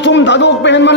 सूम थादोक पे हेमन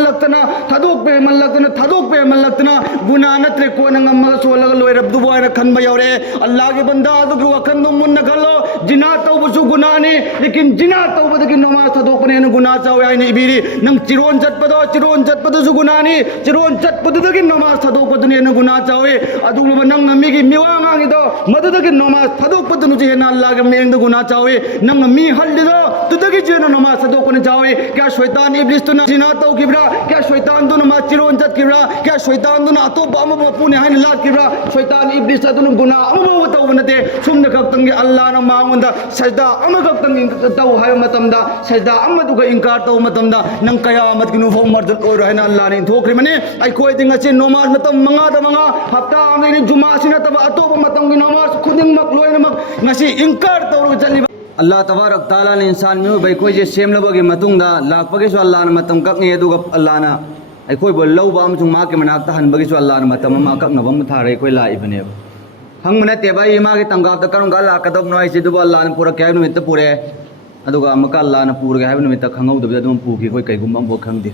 लगतना गुना नत्रे को नंगम सोलग लोय रब्दु बोय खन बयौरे अल्लाह के बंदा अदु के वखन दो मुन खलो जिना तौबसु गुनानी लेकिन जिना तौबदगी नमाज थादोकने गुना चावे आइने इबिरी नंग चिरोन चटपदो गुनानी चिरोन चटपदगी नमाज थादोकदने गुना चावे अदु नंग मीगी मिवांगागिदो मददगी नमाज थादोकपदनु जेना अल्लाह के मेंग गुना चावे नंग मी हल्लिदो तुदगी जेना नमाज थादोकने चावे क्या शैतान इब्लिस तो जिना तौकिब्रा क्या शैतान तो नमाज चिरोन चटकिब्रा क्या शैतान तो अतोप अमपुने हाइन लाटकिब्रा शैतान इब्लिस अदुन गुना अमबो तौबनते सुमन खक्तंगे अल्लाह न मांगोंदा सजदा अमखक्तंग तौ हाय मतमदा सजदा अमदुगा इंकार तौ मतमदा नंग कयामत किनु फो मर्द ओर हैना अल्लाह ने थोखरि मने आई कोई दिंग अचे नमाज मतम मंगा हफ्ता आमने जुमा सिना तब अतोप मतम की नमाज खुदिंग मक लोयनमक ngasi इंकार तौर चली अल्लाह तबारक ताला ने इंसान में भाई कोई जे सेमलबगी मतुंगदा लाखपगेसु अल्लाह न मतम ककने अदुगा अल्लाह न अखोई बो लौबा अमसु मा के मनाक्ता हनबगेसु अल्लाह न मतम मा ककनबम थारे कोई लाइबने हंग नते भाई मा के तंगाब त करम गा लाकदब नोय से दुबा अल्लाह न पूरा क्या निमित्त पूरे अदुगा अमका अल्लाह न पूरा है निमित्त खंगौदब अदुम पूकी कोई कैगुम अमबो खंगदे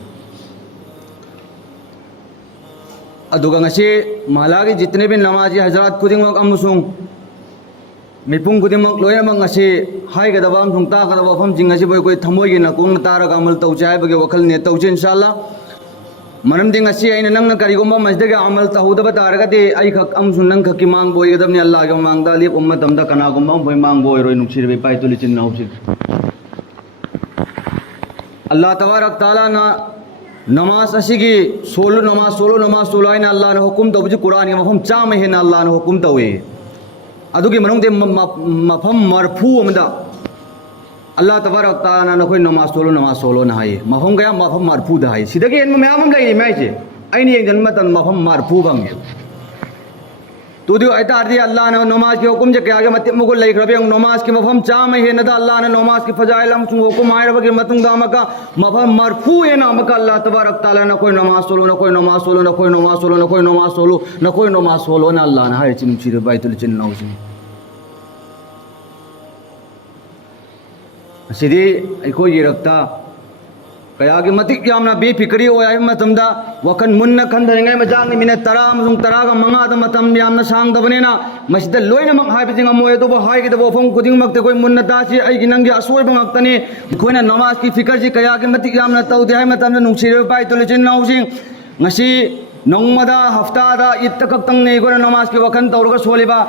अदुगा ngasi मालागी जितने भी नमाजी हजरत खुदिंगमक अमसुंग मिपुंग खुदिंगमक लोयनमक ngasi हाइगदबा अमसुंग तागदबा फमजिंग ngasi बोय कोई थमोयगी नकुंग तारगा अमल तौचाय बगे वखल ने तौचे इंशाअल्लाह मनम दिंग ngasi आइन नंगना करिगुम्बा मस्जिद के अमल तहुदबा तारगदे आई खक अमसुंग नंग खकी मांग बोयगदबने अल्लाह के मांगदा लिप उम्मत अमदा कनागुम्बा बोय मांग बोय रोय नुक्सिर बे पाइतुलि चिन नाउसिर अल्लाह तबारक ताला ना नमाज असिगी सोलो नमाज आइना अल्लाह ने हुकुम तौबजि कुरान के मफम चाम हेना अल्लाह ने हुकुम तौवे अदुगी मनुंग दे मफम मरफू अमदा अल्लाह तबारक ताला नखोय नमाज सोलो ना हाय मफम गया मफम मरफू दा हाय सिदगी एन मयाम लई माइसे आइनि एक जन्म तन मफम मरफू बंगे तो दियो अल्लाह ने नमाज के हुकुम जे क्या के मत मुगल लई खरबे नमाज के मफम चाम हेना दा अल्लाह ने नमाज के फजाइल हम हुकुम आय रबगे मतुंग दा मका मफम मरफू हेना मका अल्लाह तबारक ताला न कोई नमाज सोलो न कोई नमाज सोलो न कोई नमाज सोलो न कोई नमाज सोलो न कोई नमाज सोलो न अल्लाह ने हाय चिन चिर बाइतुल चिन नाउसिन सिदी अखोई यरक्ता कया के मतिक यामना बेफिक्री होय मतमदा वखन मुन्न खंदरिंगै मजांग मिने तरा अमसुंग तरागा मंगादा मतम यामना सांगदबनेना मसिद लोइनमक हाइबिजिंग अमोय दो हाइगे दो फम खुदिंग मक्ते कोई मुन्न तासी आइगी नंगे असोयब ngakतने कोइना नमाज की फिकर जी कया के मतिक यामना तौदे हाय मतम नुसिरे पाइतुल चिन नाउसिंग ngasi नौमदा हफ्तादा इत्तकक्तंग ने गोना नमाज के वखन तौरगा सोलेबा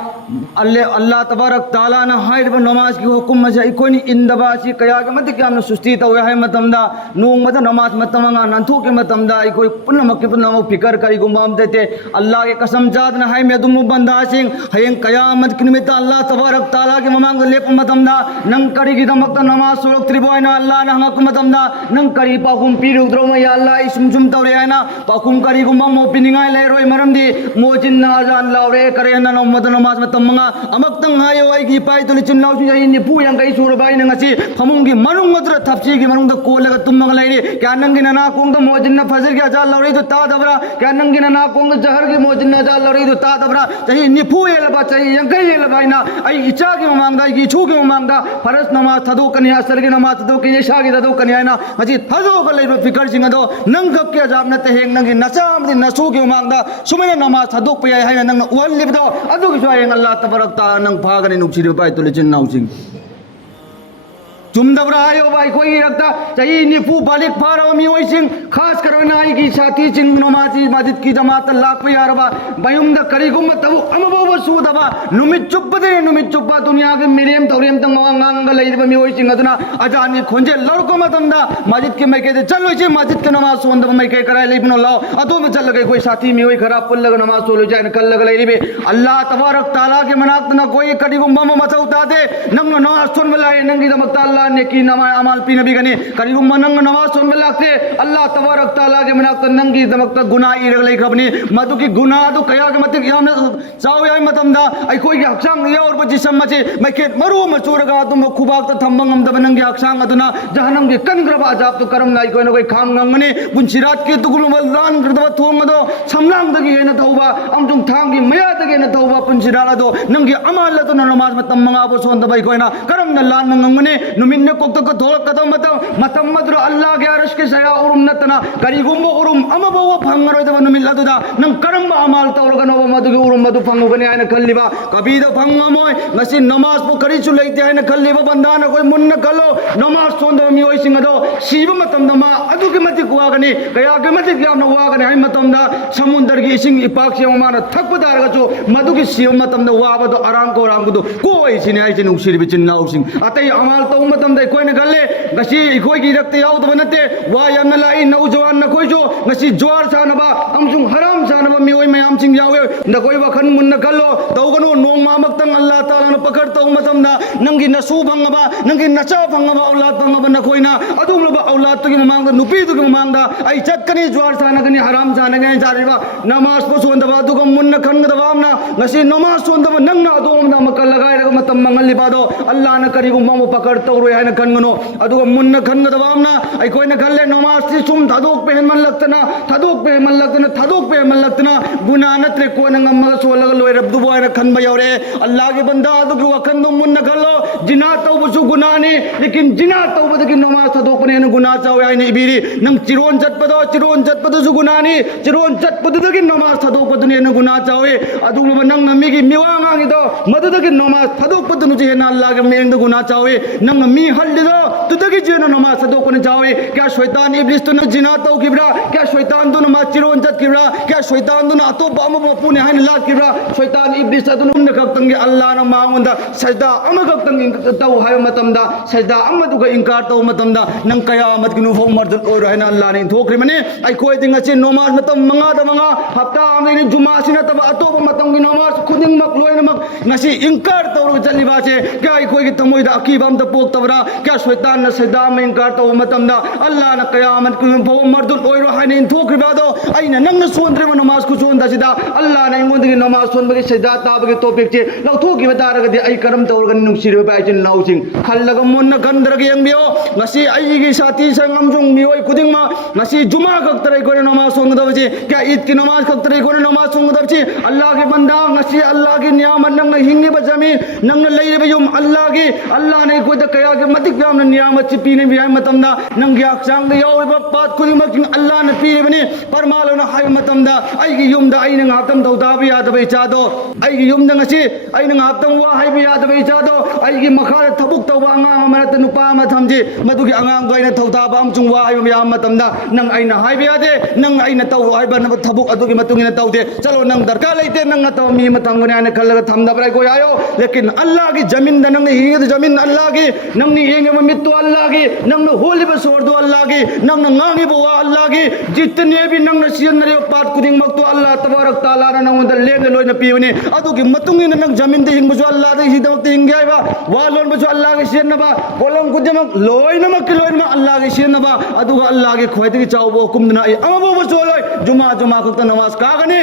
अल्लाह तबारक ताला न हाइब नमाज की हुकुम मजा इकोनी इंदबासी कया के मत क्या न सुस्ती तवे है मतमदा नोंगमदा नमाज मतमंगा नंथो के मतमदा इकोई पुनमक के पुनम फिकर करी गुमाम देते अल्लाह के कसम जात न है मेदुम बंदा सिंह हयं कयामत की निमित्त अल्लाह तबारक ताला के ममांग लेप मतमदा नंग करी की दमक नमाज सोलक त्रिबोयना अल्लाह न हक मतमदा नंग करी पाकुम पीरुद्रो या अल्लाह इसुम जुम तौरे है ना पाकुम करी गुमाम पिनिंगाई लेरोय मरमदी मोजिन नाजान लावरे करे न नमद नमाज मतमंगा अमक्तंग हायो आइगी पाइतुल चिन्नाउ सिनि निपु यांगै सुरबाई नंगसी फमुंगी मनुंग मद्र थपसी की मनुंग कोलगा तुमंग लैनि क्या नंगी ना कोंग मोजिन न फजर के अजाल लौरे तो ता दबरा क्या नंगी ना कोंग जहर के मोजिन न अजाल लौरे तो ता दबरा चहि निपु येलबा चहि यांगै येलबाइना आई इचा के मांगदा की छु के मांगदा फरज नमाज थदो कनि असर के नमाज थदो के यशा के थदो कनि आइना हजी थदो को लेबा फिकर सिंग दो नंग के अजाब न ते हेंग नंगी नचाम दि नसु के मांगदा सुमय नमाज थदोक पे है नंग उल लिबदो अदु की सोय अल्लाह तबारक ताला नंग फागने नुक्सिर पाइतुल चिन नाउसिंग चुमदबरा आयो भाई कोई रखता चाहिए निपु बालिक फारो मियोय सिंह खास करो नाई की साथी सिंह नमाजी मस्जिद की जमात लाख पे यारबा बयुम द करीगुम तब अमबो सुदबा नुमित चुप्पा दुनिया के मिरेम तौरेम तंग ngang लेब मियोय सिंह अदना अजानी खोंजे लड़को मतंदा मस्जिद के मैके दे चलो से मस्जिद के नमाज सोंद मैके कराय लेबनो लाओ अदो में चल गए कोई साथी मियोय खराब पुल लग नमाज सोलो जाए कल लग लेबे अल्लाह तबारक ताला के मनात न कोई करीगुम बम मचौता दे नंग नमाज सुन बलाए नंगी दमक अल्लाह ने की नमाज अमाल पी नबी गने करीगुम मनंग नमाज सुन बलाते अल्लाह तबारक ताला के मनात नंगी दमक गुनाह इरग ले खबनी मधु की गुनाह दो कया के मत याम चाव याय मतमदा आई कोई के हक्सांग या और बजी समचे मैके मरु मचूरगा तुम खुबाक त थंबंग दब नंगी हक्सांग अदना जहनम के कनग्रब अजाब तो करम नाई कोई न कोई खाम गंगने बुनसिरात के तुगुल मल्लान करदब थोंग दो समलांग दगी हेन तौबा अमजुम थांगी मया दगे न तौबा पुनसिराला दो नंगी अमाल तो नमाज मतम मंगा बो सोन दबाई कोइना करम न लान गंगने नुमिन ꯃꯤꯡꯅ ꯀꯣꯛꯇ ꯊꯣꯛꯂꯛꯀꯗꯕ ꯃꯇꯝ ꯑꯗꯨꯗ ꯑꯜꯂꯥꯍꯒꯤ ꯑꯔꯁꯀꯤ ꯁꯌꯥ ꯎꯔꯨꯝ ꯅꯠꯇꯅ ꯀꯔꯤꯒꯨꯝꯕ ꯎꯔꯨꯝ ꯑꯃꯐꯥꯎꯕ ꯐꯪꯉꯔꯣꯏꯗꯕ ꯅꯨꯃꯤꯠ ꯑꯗꯨꯗ ꯅꯪ ꯀꯔꯝꯕ ꯑꯃꯥꯜ ꯇꯧꯔꯒꯅꯣꯕ ꯃꯗꯨꯒꯤ ꯎꯔꯨꯝ ꯑꯗꯨ ꯐꯪꯉꯨꯒꯅꯤ ꯍꯥꯏꯅ ꯈꯜꯂꯤꯕ ꯀꯕꯤꯗ ꯐꯪꯉꯝꯃꯣꯏ ꯉꯁꯤ ꯅꯃꯥꯖꯄꯨ ꯀꯔꯤꯁꯨ ꯂꯩꯇꯦ ꯍꯥꯏꯅ ꯈꯜꯂꯤꯕ ꯕꯟꯗꯥꯅ ꯑꯩꯈꯣꯏ ꯃꯨꯟꯅ ꯈꯜꯂꯣ ꯅꯃꯥꯖ ꯁꯣꯟꯗꯕ ꯃꯤꯑꯣꯏꯁꯤꯡ ꯑꯗꯣ ꯁꯤꯕ ꯃꯇꯝꯗ ꯃꯥ ꯑꯗꯨꯛꯀꯤ ꯃꯇꯤꯛ ꯋꯥꯒꯅꯤ ꯀꯌꯥꯒꯤ ꯃꯇꯤꯛ ꯌꯥꯝꯅ ꯋꯥꯒꯅꯤ ꯍꯥꯏꯕ ꯃꯇꯝꯗ ꯁꯃꯨꯗ꯭ꯔꯒꯤ ꯏꯁꯤꯡ ꯏꯄꯥꯛꯁꯤ ꯃꯥꯅ ꯊꯛꯄ ꯇꯥꯔꯒꯁꯨ ꯃꯗꯨꯒꯤ ꯁꯤꯕ ꯃꯇꯝꯗ ꯋꯥꯕꯗꯣ ꯑꯔꯥꯝꯕꯗꯣ ꯀꯣꯏꯁꯤꯅꯤ ꯍꯥꯏꯁꯤ ꯅꯨꯡꯁꯤꯔꯤꯕ ꯏꯆꯤꯟ ꯏꯅꯥꯎꯁꯤꯡ ꯑꯇꯩ ꯑꯃꯥꯜ ꯇꯧꯕ ꯃꯇꯝꯗ ꯑꯩꯈꯣꯏꯅ ꯈꯜꯂꯦ ꯉꯁꯤ ꯑꯩꯈꯣꯏꯒꯤ ꯏꯔꯛꯇ ꯌꯥꯎꯗꯕ ꯅꯠꯇꯦ ꯋꯥ ꯌꯥꯝꯅ ꯂꯥꯛꯏ ꯅꯧꯖꯋꯥꯟ ꯅꯈꯣꯏꯁꯨ ꯉꯁꯤ ꯖ꯭ꯋꯥꯔ ꯁꯥꯟꯅꯕ ꯑꯃꯁꯨꯡ ꯍꯔꯥꯝ ꯁꯥꯟꯅꯕ ꯃꯤꯑꯣꯏ ꯃꯌꯥꯝꯁꯤꯡ ꯌꯥꯎꯋꯦ ꯅꯈꯣꯏ ꯋꯥꯈꯜ ꯃꯨꯟꯅ ꯈꯜꯂꯣ ꯇꯧꯒꯅꯨ ꯅꯣꯡꯃ ꯑꯃꯛꯇꯪ ꯑꯜꯂꯥꯍ ꯇꯥꯂꯥꯅ ꯄꯀꯔ ꯇꯧꯕ ꯃꯇꯝꯗ ꯅꯪꯒꯤ ꯅꯁꯨ ꯐꯪꯉꯕ ꯅꯪꯒꯤ ꯅꯆꯥ ꯐꯪꯉꯕ ꯑꯧꯂꯥꯗ ꯐꯪꯉꯕ ꯅꯈꯣꯏꯅ ꯑꯗꯨꯒꯨꯝꯂꯕ ꯑꯧꯂꯥꯗꯇꯨꯒꯤ ꯃꯃꯥꯡꯗ ꯅꯨꯄꯤꯗꯨꯒꯤ ꯃꯃꯥꯡꯗ ꯑꯩ ꯆꯠꯀꯅꯤ ꯖ꯭ꯋꯥꯔ ꯁꯥꯟꯅꯒꯅꯤ ꯍꯔꯥꯝ ꯁꯥꯟꯅꯒꯅꯤ ꯆꯥꯔꯤꯕ ꯅꯃꯥꯖꯄꯨ ꯁꯣꯟꯗꯕ ꯑꯗꯨꯒ ꯃꯨꯟꯅ ꯈꯟꯒꯗꯕ ꯑꯃꯅ ꯉꯁꯤ ꯅꯃꯥꯖ ꯁꯣꯟꯗꯕ ꯅꯪꯅ ꯑꯗꯣꯝꯗ ꯑꯃꯨꯛꯀ ꯂꯒꯥꯏꯔꯒ ꯃꯇꯝ ꯃꯥꯡꯍꯜꯂꯤꯕ ꯑꯗꯣ ꯑꯜꯂꯥꯍꯅ ꯀꯔꯤꯒꯨꯝꯕ ꯑꯃ ꯄꯀꯔ ꯇꯧꯔꯣꯏ ꯍꯥꯏꯅ ꯈꯟꯒꯅꯨ ꯑꯗꯨꯒ ꯃꯨꯟꯅ ꯈꯟꯒꯗꯕ ꯑꯃꯅ ꯑꯩꯈꯣꯏꯅ ꯈꯜꯂꯦ ꯅꯃꯥꯖꯁꯤ ꯁꯨꯝ ꯊꯥꯗꯣꯛꯄ ꯍꯦꯟꯃꯜꯂꯛꯇꯅ ꯒꯨꯅꯥ ꯅꯠꯇ꯭ꯔꯦ ꯀꯣꯟꯅ ꯉꯝꯃꯒ ꯁꯣꯜꯂꯒ ꯂꯣꯏꯔꯕꯗꯨꯕꯨ ꯍꯥꯏꯅ ꯈꯟꯕ ꯌꯧꯔꯛꯑꯦ ꯑꯜꯂꯥꯍꯒꯤ ꯕꯟꯗꯥ ꯑꯗꯨꯒꯤ ꯋꯥꯈꯟꯗꯣ ꯃꯨꯟꯅ ꯈꯜꯂꯣ ꯖꯤꯅꯥ ꯇꯧꯕꯁꯨ ꯒꯨꯅꯥꯅꯤ ꯂꯦꯀꯤꯟ ꯖꯤꯅꯥ ꯇꯧꯕꯗꯒꯤ ꯅꯃꯥꯖ ꯊꯥꯗꯣꯛꯄꯅ ꯍꯦꯟꯅ ꯒꯨꯅꯥ ꯆꯥꯎꯋꯦ ꯍꯥꯏꯅ ꯏꯕꯤꯔꯤ ꯅꯪ ꯆꯤꯔꯣꯟ ꯆꯠꯄꯗꯁꯨ ꯒꯨꯅꯥꯅꯤ ꯆꯤꯔꯣꯟ ꯆꯠꯄꯗꯨꯗꯒꯤ ꯅꯃꯥꯖ ꯊꯥꯗꯣꯛꯄꯗꯨꯅ ꯍꯦꯟꯅ ꯒꯨꯅꯥ ꯆꯥꯎꯋꯤ ꯑꯗꯨꯒꯨꯝꯂꯕ ꯅꯪꯅ ꯃꯤꯒꯤ ꯃꯤꯋꯥ ꯉꯥꯡꯉꯤꯗꯣ ꯃꯗꯨꯗꯒꯤ ꯅꯃꯥꯖ ꯊꯥꯗꯣꯛꯄꯗꯨꯅꯁꯨ ꯍꯦꯟꯅ ꯑꯜꯂꯥꯍꯒꯤ ꯃꯤꯠꯌꯦꯡꯗ ꯒꯨꯅꯥ ꯆꯥꯎꯋꯤ ꯅꯪꯅ ꯃꯤ ꯍꯜꯂꯤꯗꯣ ꯇꯨꯗꯒꯤ ꯍꯦꯟꯅ ꯅꯃꯥꯖ ꯊꯥꯗꯣꯛꯄꯅ ꯆꯥꯎꯋꯤ ꯀꯌꯥ ꯁꯣꯏꯇꯥꯟ ꯏꯕ꯭ꯂꯤꯁꯇꯨꯅ ꯖꯤꯅꯥ ꯇꯧꯈꯤꯕ꯭ꯔꯥ kya shaitan tu nama ciron jat kibra kya shaitan tu na atop ama bapu ne hain lat kibra shaitan iblis adu ne khaktan gi allah na maungunda sajda ama khaktan tau hay matamda sajda ama du ga inkar tau matamda nang qiyamat gi nu fo mardul or hain allah ne thokri mane ai koi ding achi nomaz matam manga da manga hafta am ne juma sina taba atop matam gi nomaz khuding mak loina mak ngasi inkar tau jali ba che kya ai koi gi tamoi da akibam da pok tabra kya shaitan na sajda ma inkar tau matamda allah na qiyamat gi nu fo mardul or hain thokriba aina nang sondre namaz ku sonda sida allah na ingondagi namaz sonbagi sajda tabagi topic che lauthoki bataraga di ai karam tawrga nungsire ba chin lausing khallaga monna gandraga yangbiyo ngasi ai gi sati sangam jung mioi kudingma ngasi juma khak tarai ko namaz sonda baje kya eid ki namaz khak tarai ko namaz sonda baje allah ke banda ngasi allah ki niyamat nang hingi ba jamin nang leire ba yum allah ne ko da kaya ke matik yam na niyamat chi pine bi ai matamda nang yak sang yaw ba pat kudingma allah na pire bani परमालुना हाय मतमदा आइगी युमदा आइना ngaptam tawdabi yadabai chado aigi yumda ngasi aina ngaptam wa haibi yadabai chado aigi makhara thabuk tawba angang amanat nupa ma thamji madugi angang goina tawdaba amchung wa hayu yam matamda nang aina haibi yade nang aina taw haiba na thabuk adugi matungina tawde chalo nang darka leite nang taw mi matangone ana khallaga thamda brai go ayo lekin allah gi jamin da nang hi jamin allah gi nang ni yenge mittu allah gi nang no holiba sordu allah gi nang ngangi bo allah gi jitne bi nang siyan pat kuding maktu Allah tabarak taala na nang leng loy na piwni adu ki matung ina nang jamin de hingbu Allah de hidam te hingai ba walon bu Allah ge siyan na ba bolong kudam loy na mak loy na Allah ge siyan na ba adu Allah ge khoy de chaw bo kum na ai ama bo loy juma ko ta namaz ka gane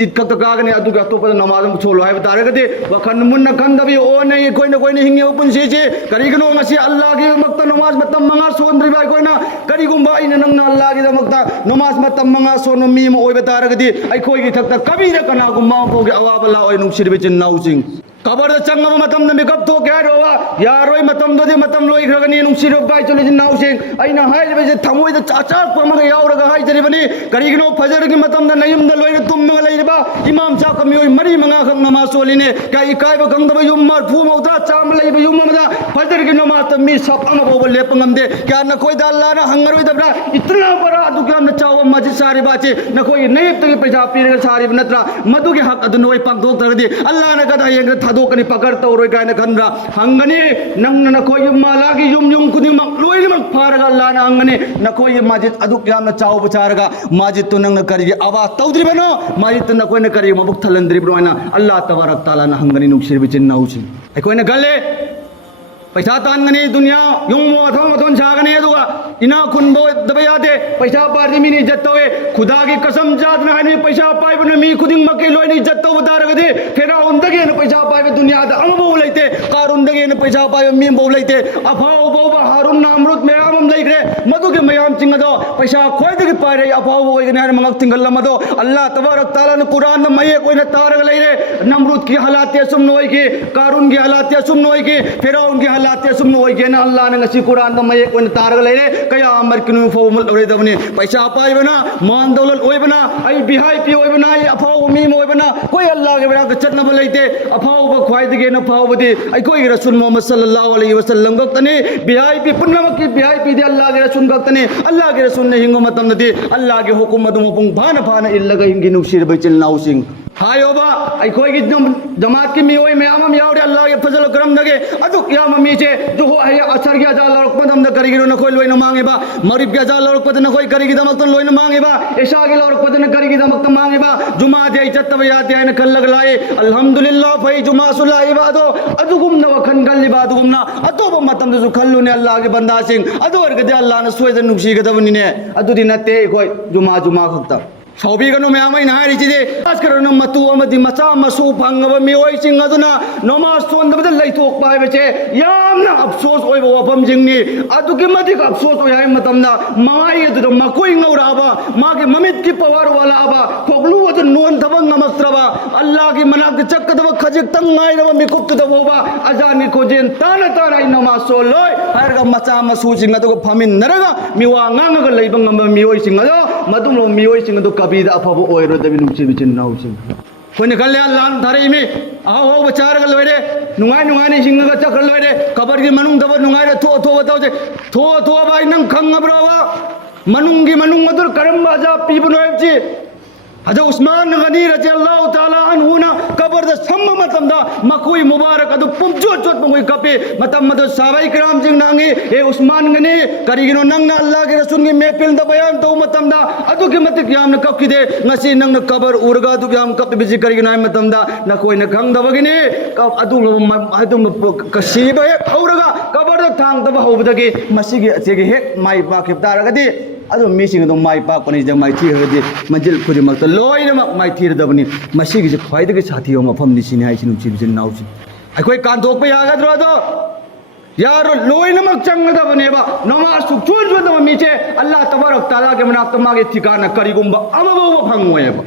it ka ta gane adu ga to pa namaz mu cholo hai ba tare ga de wa khan mun na khan da bi o nei koi na hinge upun si si kari gno ngasi Allah ge makta namaz matam manga sondri ba koi na kari gumba ina nang Allah ge da makta namaz matam manga sono mi mo oiba taragadi ai khoi gi thakta kabira kana gumma ko ge awaba la oi nung sirbe chin nausing kabar da changma matam na makeup to kya rowa yaroi matam do de matam loi gragani nung sirbe bai chole chin nausing aina hai le je thamoi da chacha ko ma yaw raga hai jari bani kari gno fajar gi matam da nayum da loi tum ma lai ba imam cha kam yoi mari manga khang namaz soline kai kai ba gang da yum mar phu mau da cham lai ba yum ma da fajar gi namaz ta mi sap ama bo le pangam de kya na koi da Allah na hangaroi da bra itna bada adu kya na chawa majid sari ba che na koi nayip to gi paisa pire sari natra madu gi hak adu noi pang dok taradi Allah na kada yeng thado kani pakar tawroi kai na khanra hangani nang na koi yum mala gi yum kudi mak loi mak pharaga Allah na hangani na koi majid adu kya na chaw bacharaga majid to nang na kari awa tawdri bano majid to na koi na kari mabuk thalandri bro na Allah tabarak taala na hangani nuk sir bichin nauchi ai koi na galle पैसा तानगनी दुनिया yung mo thong thon chagani aduga ina khunbo dabaya de पैसा पाई मी इज्जत तौे खुदा की कसम जादना है पैसा पाइबन मी खुदिंग मके लोइन इज्जत तौब तारगदि फेराउंदगे पैसा पाइब दुनिया अमबौ लेते कारुंदगे पैसा पाइब मी बौ लेते अफाव बौब हारून अमृत मयाम लेग्रे मधुगे मयाम चिंगदो पैसा खोइदगे पाइरे अफाव ओइगने हर मंगक तिंगलमदो अल्लाह तबारक तआला ने कुरान में मयक ओइना तारग लेरे नमरूद की हालात सुम नोइगे कारून की हालात सुम नोइगे फेराउन की हालात सुम नोइगे ना अल्लाह ने ngasi कुरान में मयक ओइना तारग लेरे कया अमर किनु फौमल ओइदबने पैसा पाइबना मान दौलत ओइबना आई वीआईपी ओइबना आई अफाव मी ओइबना कोई अल्लाह के बराक चटनब लेते अफाव ख्वाइदगे न फावबदि अखोई रसूल मोहम्मद सल्लल्लाहु अलैहि वसल्लम गक्तने वीआईपी पुनमक की वीआईपी दे अल्लाह के रसूल गक्तने अल्लाह के रसूल ने हिंगो मतम नदी अल्लाह के हुकुम मदुम पुंग भान भान इल्लगा हिंगी नुसिर बचिल नाउसिंग हायोबा अखोई जमात की मियोय मयाम यावरे अल्लाह के फजल करम दगे अदु कियाम मीचे जो हो है असर के अजा लरक पदम द करिगिरो न कोई लोइन मांगेबा मगरिब के अजा लरक पदन कोई करिगि दमक तन लोइन मांगेबा इशा के लरक पदन करिगि दमक मांगेबा जुमा दे इज्जत बयात है न खल्लग लाए अल्हम्दुलिल्लाह फई जुमा सुला इबादो अदुगुम न वखन गल इबादुगुम ना अतोब मतम दु खल्लुने अल्लाह के बंदा सिंह अदु वर्गदे अल्लाह न सोयद नुक्सी गदबनिने अदुदि नते कोई जुमा खक्ता सौबीगनु मैम हाईरीचे करो मतु मचा मसू फंगब मयोईसिंग नमाज सोनबद लेथोप है अफसोस वफमसिंगनी अफसोस माई मकोई गौरब मागे ममित की पवार वालाब खोलू नोनब नमस्त्रब अल्लाह की मनाक चक्कदब खजिक मिकुप्तुब अजानी खोजें ताना ताना नमाज सोलोय मचा मसूसिंग फमिनरगा मिवा गांग लेब मयोईसिंग मदुम मयोईसिंग कबीद अफब ओइरोदबि नुसिबि चिन्नाउसिंग कोने कल्ले अल्लाह थारेमी आहो हो बचार गल लोइरे नुंगाई नुंगाई सिंगगा चखर लोइरे कबर की मनुंग दब नुंगाई थो थो बताओ थो बाई नंग खंगब्रोवा मनुंगी मनुंग मदुर करम बाजा पीबनो हेबची हज उस्मान गनी रज़ियल्लाहु ताला अन्हुना कबर द सम्म मतमदा मकोई मुबारक अदु पुमचोट चोट मकोई कपे मतम मद साहाबाई किराम जिंग नांगे ए उस्मान गनी करिगिनो नंग अल्लाह के रसूल की महफिल द बयान तो मतमदा अदु के मत याम न कपकिदे ngasi नंग कबर उरगा अदु याम कप बिजि करिगिनो ay मतमदा न कोई न खंग दबगिने अदु कसीब हे औरगा कबर द थांग दब हौबदगे मसिगे अचेगे हे माई पाकिब तारगदि अदु मीसिंग माई पाकपनी माई थीरगदि मंजिल खुदिमक लोइनमक माई थीरदबनी मसिगे ख्वाइदगे साथियो मफमनि सिनि हाइसिन नुसिबिजिन नाउसि अखोई कानथोक यागद्रो अदो यारो लोइनमक चंगदबनेबा नमाज सुचुल जुदम मीचे अल्लाह तबारक तआला के मनाक मागे ठिकाना करिगुंबा अमबो फंगोयबा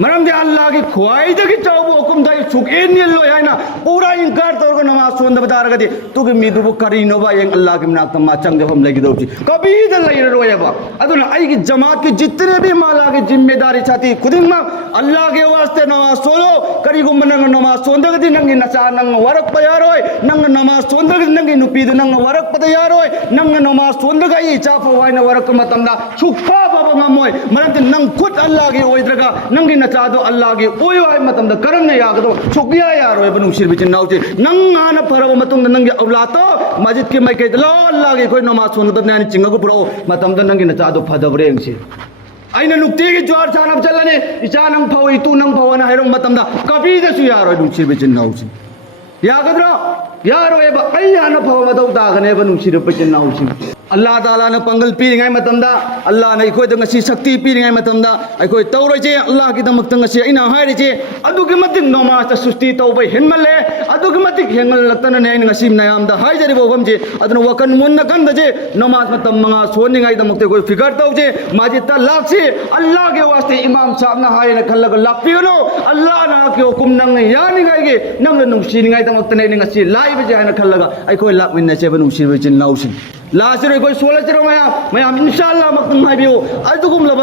मरमदे अल्लाह की ख्वाइदगी चौब हुकुम दाई सुकेन येलो याना पूरा इनकार तौर नमाज सोंद बतारगदि तुगे मीदुबो करिनोबा यंग अल्लाह के मनाक मा चंगदम लगिदौची कभी द लैर रोयबा अदुना आई की जमात के जितने भी माला के जिम्मेदारी छाती खुदिंग मा अल्लाह के वास्ते नमाज सोलो करिगुम नंग नमाज सोंदगदि नंग नचा नंग वरक पयारोय नंग नमाज सोंदगदि नंग नुपीद नंग वरक पदयारोय नंग नमाज सोंदगई चाफ वाइना वरक मतमदा सुखा बाबा ngमोय मरमदे नंग खुद अल्लाह के ओइद्रगा नंग चादो अल्लाह की ओयो है मतम करम ने यागदो सुकिया यारो है बनु सिर बिचिन नाउचे नंग आना फरब मतम नंग औलातो मस्जिद के माइके लो अल्लाह के कोई नमाज सोन तब नानी चिंगगु पुरो मतम नंग न चादो फदबरे अंगसे आइना नुक्ति की ज्वार चानब चलने इचा नंग फव इतु नंग फवना हैरो मतम कभी दसु यारो है नु सिर बिचिन नाउचे यागद्रो यारो है आई आना फव मदौ दागने बनु सिर बिचिन नाउचे अल्लाह ताला ने पंगल पीरिंगाई मतमदा अल्लाह ने अखोई दंगसी शक्ति पीरिंगाई मतमदा अखोई तौरजे अल्लाह की दमक तंगसी इना हारिजे अदुगे मतिक नमाज सुस्ती तौबे हिनमले अदुगे मतिक हेंगल लतन ने ngasi नयाम दा हाइजरि बोगमजे अदन वकन मुन्न कंदजे नमाज मतम मंगा सोनिंगाई दमक ते कोई फिकर तौजे माजिद ता लाक्सी अल्लाह के वास्ते इमाम साहब ना हाय ने खल्लग लापियो अल्लाह ना के हुकुम नंग यानिगाई गे नंग नुसिनिगाई दमक तने ngasi लाइव जे ने खल्लग अखोई लामिन ने से बनुसी बिचिन नाउसी लासिर कोई सोलह चिरो मैं इंशाल्लाह मक्तम हाइबियो अदुगुम लब